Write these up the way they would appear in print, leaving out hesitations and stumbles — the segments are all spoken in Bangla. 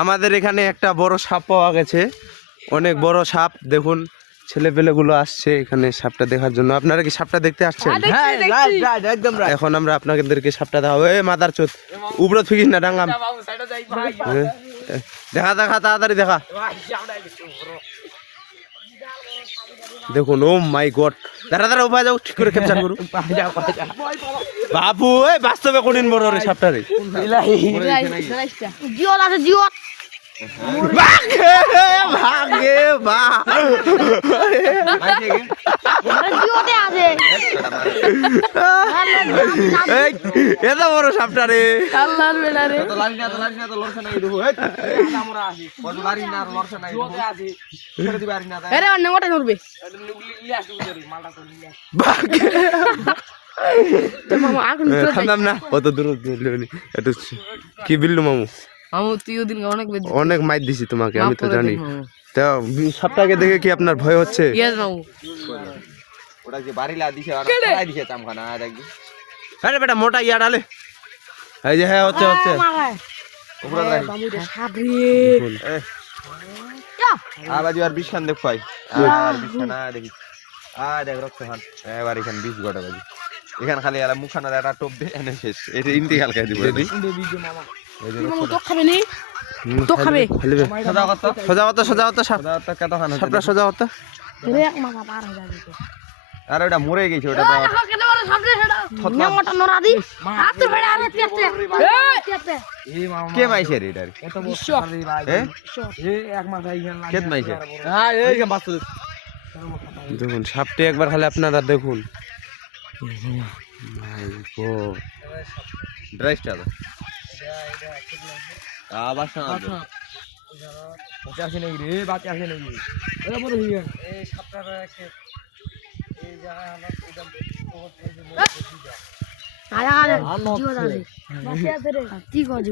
আমাদের এখানে একটা বড় সাপ পাওয়া গেছে, অনেক বড় সাপ। দেখুন ছেলেপেলেগুলো আসছে এখানে সাপটা দেখার জন্য। আপনারা কি সাপটা দেখতে আসছেন? এখন আমরা আপনাদেরকে সাপটা দেখাবো। এই মাদার চোদ উপরে ফিকিস না ডাঙ্গাম। দেখা দেখা তাড়াতাড়ি দেখা। দেখুন, ও মাই গড, দাঁড়া দাঁড়া উপায় যাও, ঠিক করে ক্যাপচার করুন। বাবু এই বাস্তবে কোনদিন বড় রে সাপটা রে। জিওল আছে জিওল। ভাগে বা জিওতে আছে। এত বড় সাপটা রে। আল্লাহর বেলা রে। আরে অন্য মোটা করবে। খান্দাম না অত দূর একটু কি বিল্লু মামু। অনেক মাইর দিছি তোমাকে, আমি তো জানি। তা সাপটাকে দেখে কি আপনার ভয় হচ্ছে? আরে বেটা মোটা ইয়া ডালে। এই যে হ্যাঁ হচ্ছে হচ্ছে। আর বিষ খান দেখ পাই আর বিষ খানা দেখি। দেখ রক্ত খান এবার এখানে বিষ গোটা বাজি। এখানে খালি আর মুখানা একটা টোপ দিয়ে এনে শেষ। এটা ইন্তিকাল খাই দিব। আরে ওটা মরে গেছে ওটা। কে মাইছে রে এটা? দেখুন সাপটি একবার খালি আপনারা দেখুন।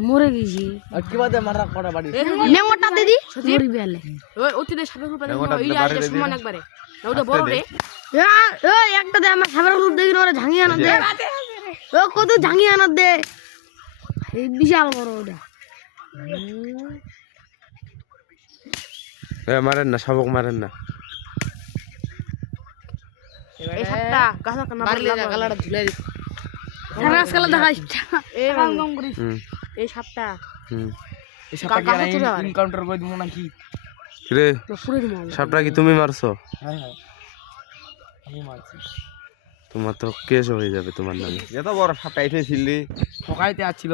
মরে গেছি দিদি একটা দে আমার সাপের গ্রুপ দেখি ওরা ঝাঙিয়ে আনা দে। ও কত ঝাঙিয়ে আনা দে, বিশাল বড় ওটা। মারেন না, শাবক মারেন না। এই সাপটা গাছা কানা কালারটা ঝুলাই দিছে। সারাস কালা দেখাই এই গম করিস। এই সাপটা এই সাপটা কি এনকাউন্টার করে দিমু নাকি রে? তো পুরো দিমু। সাপটা কি তুমি মারছো? হ্যাঁ হ্যাঁ আমি মারছি। তোমার তো কেস হয়ে যাবে তোমার নামে। এত বড় সাপটা এসেছিলি, ঠকাইতে আসছিল।